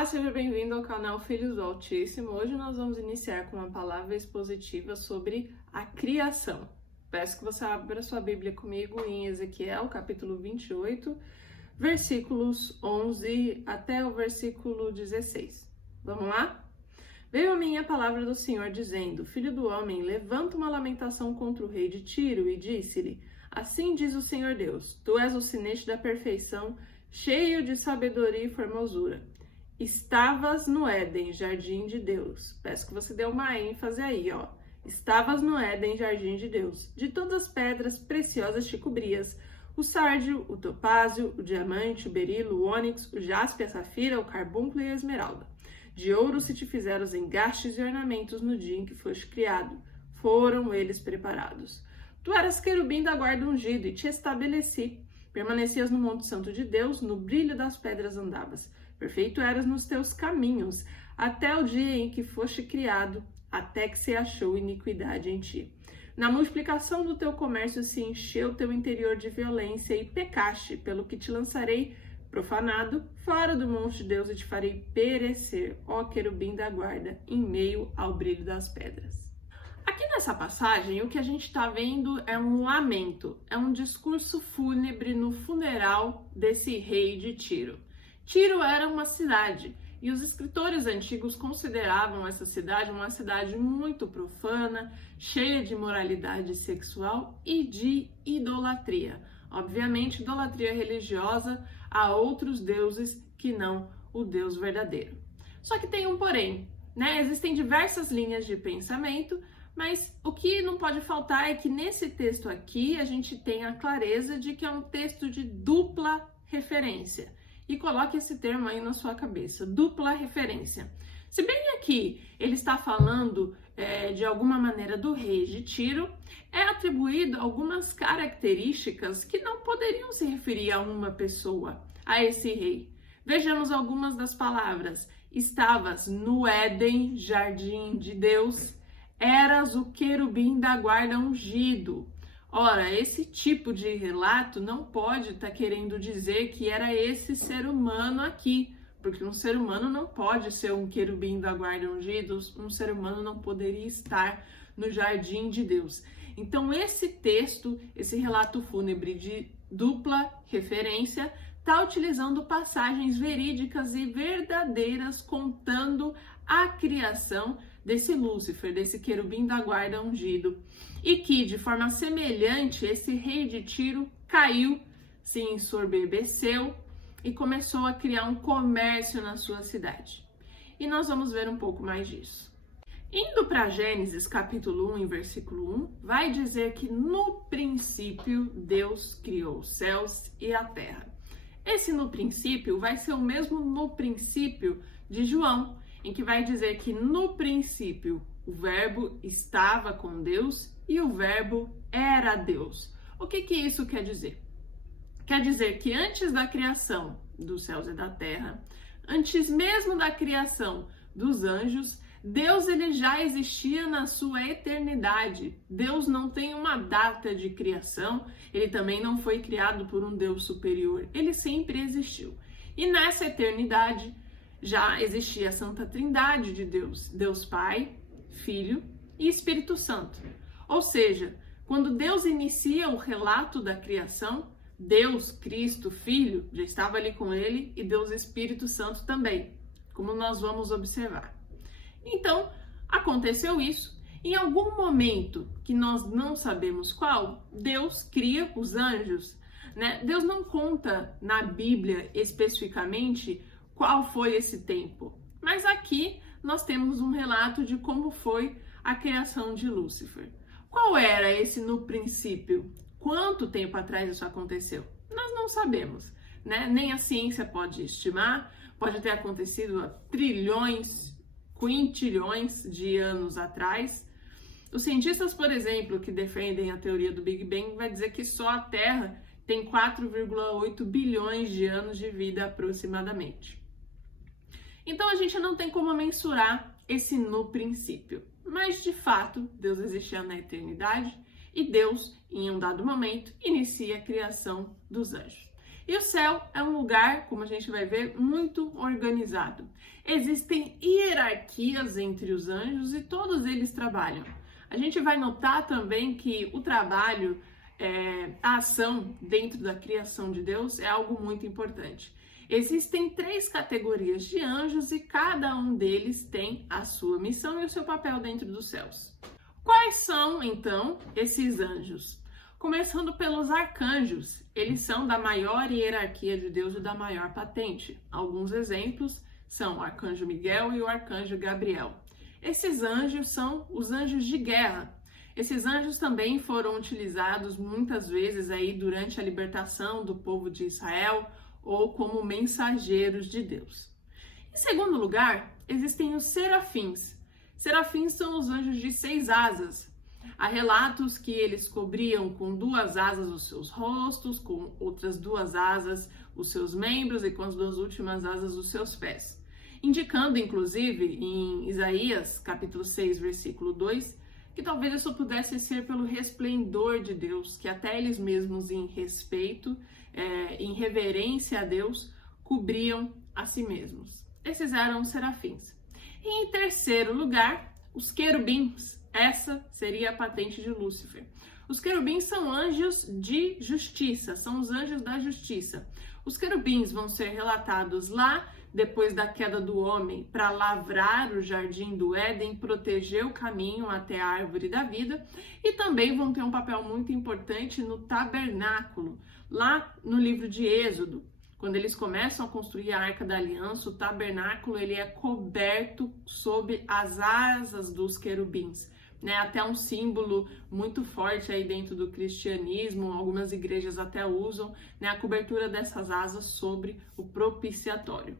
Olá, seja bem-vindo ao canal Filhos do Altíssimo. Hoje nós vamos iniciar com uma palavra expositiva sobre a criação. Peço que você abra sua Bíblia comigo em Ezequiel, capítulo 28, versículos 11 até o versículo 16. Vamos lá? Veio a mim a palavra do Senhor dizendo: Filho do homem, levanta uma lamentação contra o rei de Tiro e disse-lhe: Assim diz o Senhor Deus, tu és o sinete da perfeição, cheio de sabedoria e formosura. Estavas no Éden, jardim de Deus. Peço que você dê uma ênfase aí, ó. Estavas no Éden, jardim de Deus. De todas as pedras preciosas te cobrias: o sárdio, o topázio, o diamante, o berilo, o ônix, o jaspe, a safira, o carbúnculo e a esmeralda. De ouro se te fizeram os engastes e ornamentos no dia em que foste criado. Foram eles preparados. Tu eras querubim da guarda ungido e te estabeleci. Permanecias no monte santo de Deus, no brilho das pedras andavas. Perfeito eras nos teus caminhos, até o dia em que foste criado, até que se achou iniquidade em ti. Na multiplicação do teu comércio se encheu teu interior de violência e pecaste, pelo que te lançarei profanado fora do monte de Deus e te farei perecer, ó querubim da guarda, em meio ao brilho das pedras. Aqui nessa passagem, o que a gente está vendo é um lamento, é um discurso fúnebre no funeral desse rei de Tiro. Tiro era uma cidade e os escritores antigos consideravam essa cidade uma cidade muito profana, cheia de imoralidade sexual e de idolatria. Obviamente, idolatria religiosa a outros deuses que não o Deus verdadeiro. Só que tem um porém, né? Existem diversas linhas de pensamento, mas o que não pode faltar é que nesse texto aqui a gente tem a clareza de que é um texto de dupla referência. E coloque esse termo aí na sua cabeça, dupla referência. Se bem aqui ele está falando de alguma maneira do rei de Tiro, é atribuído algumas características que não poderiam se referir a uma pessoa, a esse rei. Vejamos algumas das palavras. Estavas no Éden, jardim de Deus, eras o querubim da guarda ungido. Ora, esse tipo de relato não pode estar querendo dizer que era esse ser humano aqui, porque um ser humano não pode ser um querubim da guarda ungido, um ser humano não poderia estar no jardim de Deus. Então, esse texto, esse relato fúnebre de dupla referência, está utilizando passagens verídicas e verdadeiras contando a criação desse Lúcifer, desse querubim da guarda ungido, e que, de forma semelhante, esse rei de Tiro caiu, se ensoberbeceu e começou a criar um comércio na sua cidade. E nós vamos ver um pouco mais disso. Indo para Gênesis, capítulo 1, versículo 1, vai dizer que no princípio Deus criou os céus e a terra. Esse no princípio vai ser o mesmo no princípio de João, em que vai dizer que no princípio o verbo estava com Deus e o verbo era Deus. O que isso quer dizer? Quer dizer que antes da criação dos céus e da terra, antes mesmo da criação dos anjos, Deus ele já existia na sua eternidade. Deus não tem uma data de criação, ele também não foi criado por um Deus superior, ele sempre existiu. E nessa eternidade já existia a Santa Trindade de Deus, Deus Pai, Filho e Espírito Santo. Ou seja, quando Deus inicia o relato da criação, Deus, Cristo, Filho, já estava ali com ele e Deus Espírito Santo também, como nós vamos observar. Então, aconteceu isso. Em algum momento, que nós não sabemos qual, Deus cria os anjos, né? Deus não conta na Bíblia especificamente qual foi esse tempo, mas aqui nós temos um relato de como foi a criação de Lúcifer. Qual era esse no princípio? Quanto tempo atrás isso aconteceu? Nós não sabemos, né? Nem a ciência pode estimar, pode ter acontecido há trilhões, quintilhões de anos atrás. Os cientistas, por exemplo, que defendem a teoria do Big Bang, vai dizer que só a Terra tem 4,8 bilhões de anos de vida aproximadamente. Então a gente não tem como mensurar esse no princípio, mas de fato Deus existia na eternidade e Deus, em um dado momento, inicia a criação dos anjos. E o céu é um lugar, como a gente vai ver, muito organizado. Existem hierarquias entre os anjos e todos eles trabalham. A gente vai notar também que o trabalho, a ação dentro da criação de Deus é algo muito importante. Existem 3 categorias de anjos e cada um deles tem a sua missão e o seu papel dentro dos céus. Quais são, então, esses anjos? Começando pelos arcanjos, eles são da maior hierarquia de Deus e da maior patente. Alguns exemplos são o arcanjo Miguel e o arcanjo Gabriel. Esses anjos são os anjos de guerra. Esses anjos também foram utilizados muitas vezes aí durante a libertação do povo de Israel ou como mensageiros de Deus. Em segundo lugar, existem os serafins. Serafins são os anjos de 6 asas. Há relatos que eles cobriam com 2 asas os seus rostos, com outras 2 asas os seus membros e com as 2 últimas asas os seus pés. Indicando, inclusive, em Isaías, capítulo 6, versículo 2, que talvez isso pudesse ser pelo resplendor de Deus, que até eles mesmos, em respeito, em reverência a Deus, cobriam a si mesmos. Esses eram os serafins. E em terceiro lugar, os querubins. Essa seria a patente de Lúcifer. Os querubins são anjos de justiça, são os anjos da justiça. Os querubins vão ser relatados lá depois da queda do homem para lavrar o jardim do Éden, proteger o caminho até a árvore da vida, e também vão ter um papel muito importante no tabernáculo, lá no livro de Êxodo. Quando eles começam a construir a Arca da Aliança, o tabernáculo ele é coberto sob as asas dos querubins. Até um símbolo muito forte aí dentro do cristianismo, algumas igrejas até usam, a cobertura dessas asas sobre o propiciatório.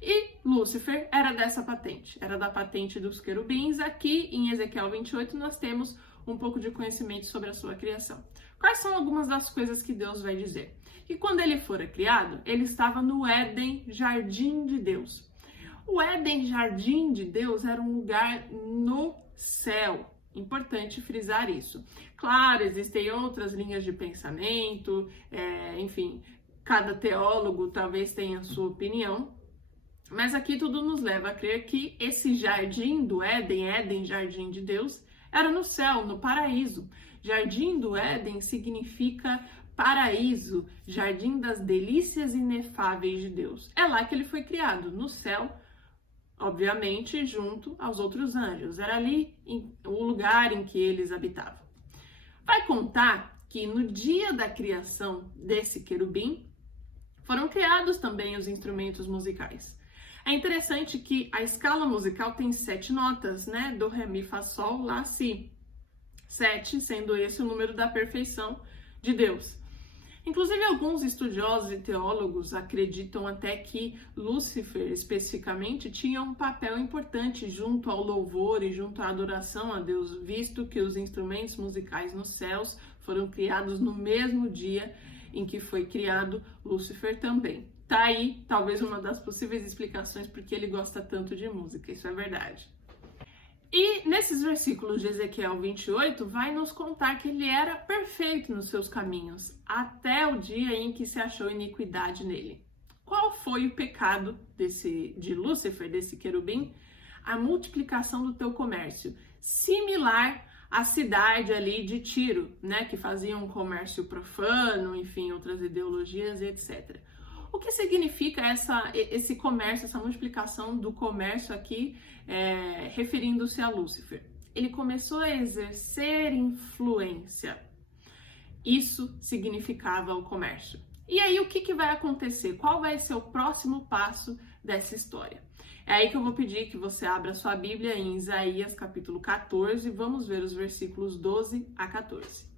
E Lúcifer era dessa patente, era da patente dos querubins. Aqui em Ezequiel 28 nós temos um pouco de conhecimento sobre a sua criação. Quais são algumas das coisas que Deus vai dizer? Que quando ele fora criado, ele estava no Éden, jardim de Deus. O Éden, jardim de Deus, era um lugar no céu. Importante frisar isso. Claro, existem outras linhas de pensamento, enfim, cada teólogo talvez tenha a sua opinião, mas aqui tudo nos leva a crer que esse jardim do Éden, Éden, jardim de Deus, era no céu, no paraíso. Jardim do Éden significa paraíso, jardim das delícias inefáveis de Deus. É lá que ele foi criado, no céu, obviamente, junto aos outros anjos. Era ali o lugar em que eles habitavam. Vai contar que no dia da criação desse querubim, foram criados também os instrumentos musicais. É interessante que a escala musical tem 7 notas, Do, Ré, Mi, Fá, Sol, Lá, Si. 7 sendo esse o número da perfeição de Deus. Inclusive, alguns estudiosos e teólogos acreditam até que Lúcifer, especificamente, tinha um papel importante junto ao louvor e junto à adoração a Deus, visto que os instrumentos musicais nos céus foram criados no mesmo dia em que foi criado Lúcifer também. Tá aí, talvez, uma das possíveis explicações porque ele gosta tanto de música, isso é verdade. E nesses versículos de Ezequiel 28, vai nos contar que ele era perfeito nos seus caminhos, até o dia em que se achou iniquidade nele. Qual foi o pecado de Lúcifer, desse querubim? A multiplicação do teu comércio, similar à cidade ali de Tiro, que fazia um comércio profano, enfim, outras ideologias, etc. O que significa esse comércio, essa multiplicação do comércio aqui, referindo-se a Lúcifer? Ele começou a exercer influência. Isso significava o comércio. E aí, o que vai acontecer? Qual vai ser o próximo passo dessa história? É aí que eu vou pedir que você abra sua Bíblia em Isaías capítulo 14, vamos ver os versículos 12 a 14.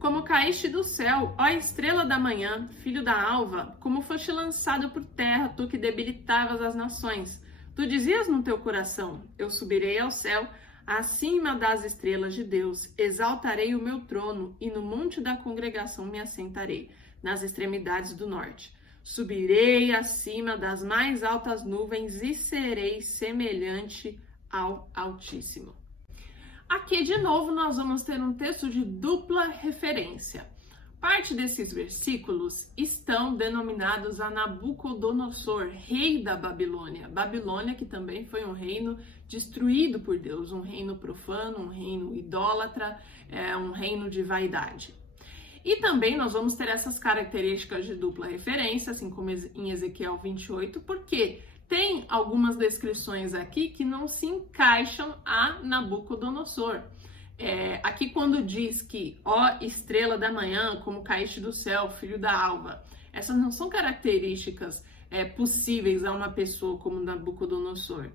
Como caíste do céu, ó estrela da manhã, filho da alva, como foste lançado por terra, tu que debilitavas as nações. Tu dizias no teu coração, eu subirei ao céu, acima das estrelas de Deus, exaltarei o meu trono, e no monte da congregação me assentarei, nas extremidades do norte. Subirei acima das mais altas nuvens e serei semelhante ao Altíssimo. Aqui, de novo, nós vamos ter um texto de dupla referência. Parte desses versículos estão denominados a Nabucodonosor, rei da Babilônia. Babilônia, que também foi um reino destruído por Deus, um reino profano, um reino idólatra, um reino de vaidade. E também nós vamos ter essas características de dupla referência, assim como em Ezequiel 28, porque tem algumas descrições aqui que não se encaixam a Nabucodonosor. Aqui quando diz que, ó estrela da manhã, como caíste do céu, filho da alva, essas não são características possíveis a uma pessoa como Nabucodonosor.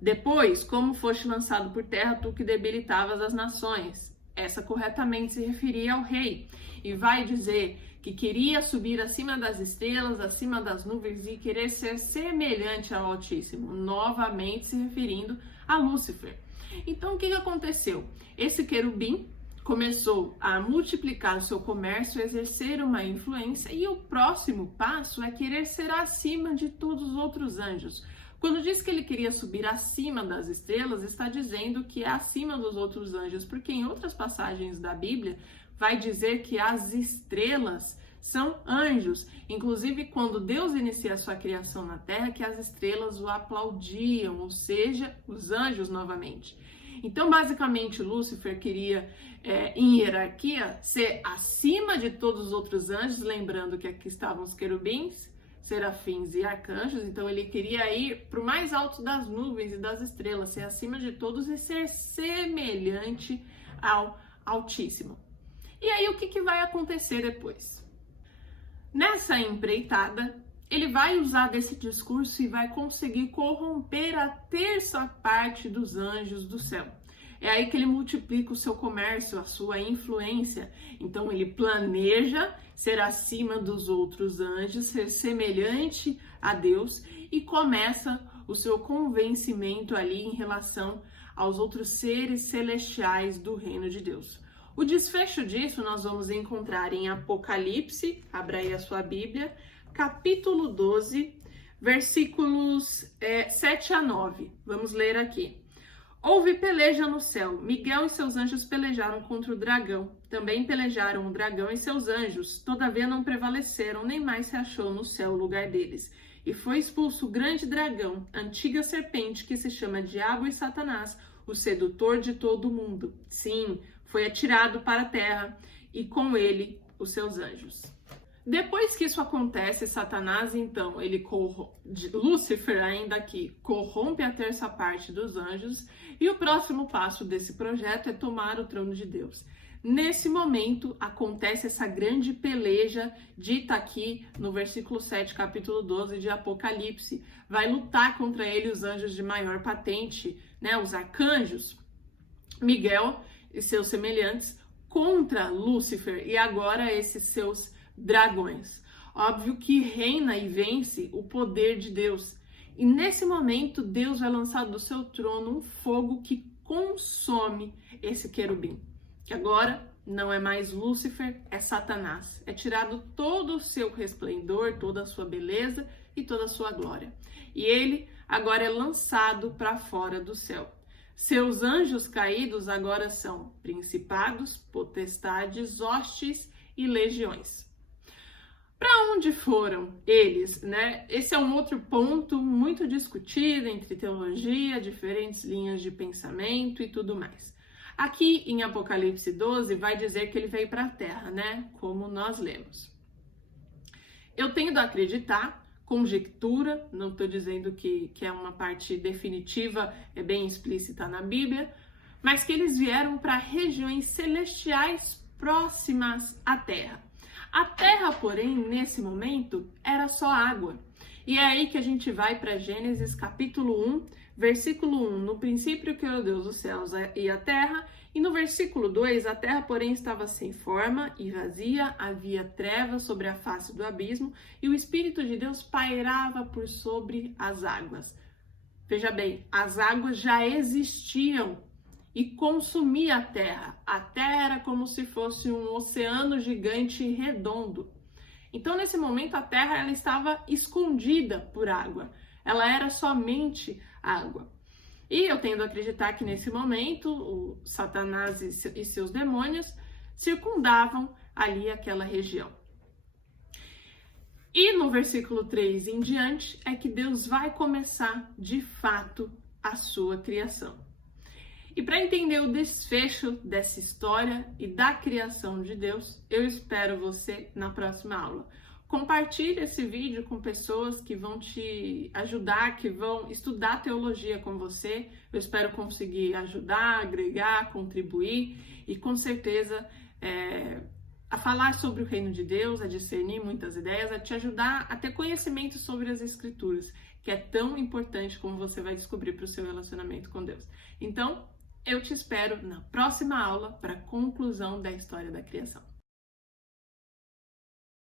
Depois, como foste lançado por terra, tu que debilitavas as nações. Essa corretamente se referia ao rei. E vai dizer que queria subir acima das estrelas, acima das nuvens e querer ser semelhante ao Altíssimo, novamente se referindo a Lúcifer. Então, o que aconteceu? Esse querubim começou a multiplicar o seu comércio, exercer uma influência, e o próximo passo é querer ser acima de todos os outros anjos. Quando diz que ele queria subir acima das estrelas, está dizendo que é acima dos outros anjos, porque em outras passagens da Bíblia vai dizer que as estrelas são anjos. Inclusive, quando Deus inicia a sua criação na Terra, que as estrelas o aplaudiam, ou seja, os anjos novamente. Então, basicamente, Lúcifer queria, em hierarquia, ser acima de todos os outros anjos, lembrando que aqui estavam os querubins, serafins e arcanjos, então ele queria ir para o mais alto das nuvens e das estrelas, ser acima de todos e ser semelhante ao Altíssimo. E aí, o que vai acontecer depois? Nessa empreitada, ele vai usar desse discurso e vai conseguir corromper a terça parte dos anjos do céu. É aí que ele multiplica o seu comércio, a sua influência. Então ele planeja ser acima dos outros anjos, ser semelhante a Deus e começa o seu convencimento ali em relação aos outros seres celestiais do reino de Deus. O desfecho disso nós vamos encontrar em Apocalipse, abra aí a sua Bíblia, capítulo 12, versículos 7 a 9. Vamos ler aqui. Houve peleja no céu. Miguel e seus anjos pelejaram contra o dragão. Também pelejaram o dragão e seus anjos. Todavia não prevaleceram, nem mais se achou no céu o lugar deles. E foi expulso o grande dragão, a antiga serpente que se chama Diabo e Satanás, o sedutor de todo o mundo. Sim, foi atirado para a terra e com ele os seus anjos. Depois que isso acontece, Satanás, então, Lúcifer ainda aqui, corrompe a terça parte dos anjos, e o próximo passo desse projeto é tomar o trono de Deus. Nesse momento, acontece essa grande peleja dita aqui no versículo 7, capítulo 12 de Apocalipse. Vai lutar contra ele os anjos de maior patente, né, os arcanjos, Miguel e seus semelhantes, contra Lúcifer, e agora esses seus dragões. Óbvio que reina e vence o poder de Deus. E nesse momento, Deus vai lançar do seu trono um fogo que consome esse querubim. Que agora não é mais Lúcifer, é Satanás. É tirado todo o seu resplendor, toda a sua beleza e toda a sua glória. E ele agora é lançado para fora do céu. Seus anjos caídos agora são principados, potestades, hostes e legiões. Para onde foram eles, né? Esse é um outro ponto muito discutido entre teologia, diferentes linhas de pensamento e tudo mais. Aqui em Apocalipse 12 vai dizer que ele veio para a terra, né? Como nós lemos. Eu tendo a acreditar, conjectura, não estou dizendo que é uma parte definitiva, é bem explícita na Bíblia, mas que eles vieram para regiões celestiais próximas à terra. A terra, porém, nesse momento, era só água. E é aí que a gente vai para Gênesis capítulo 1, versículo 1. No princípio criou Deus os céus e a terra. E no versículo 2, a terra, porém, estava sem forma e vazia, havia trevas sobre a face do abismo, e o Espírito de Deus pairava por sobre as águas. Veja bem, as águas já existiam e consumia a terra. A terra era como se fosse um oceano gigante e redondo. Então, nesse momento, a terra ela estava escondida por água. Ela era somente água. E eu tendo a acreditar que nesse momento, o Satanás e seus demônios circundavam ali aquela região. E no versículo 3 em diante é que Deus vai começar de fato a sua criação. E para entender o desfecho dessa história e da criação de Deus, eu espero você na próxima aula. Compartilhe esse vídeo com pessoas que vão te ajudar, que vão estudar teologia com você. Eu espero conseguir ajudar, agregar, contribuir e com certeza a falar sobre o reino de Deus, a discernir muitas ideias, a te ajudar a ter conhecimento sobre as Escrituras, que é tão importante como você vai descobrir para o seu relacionamento com Deus. Então, eu te espero na próxima aula para a conclusão da história da criação.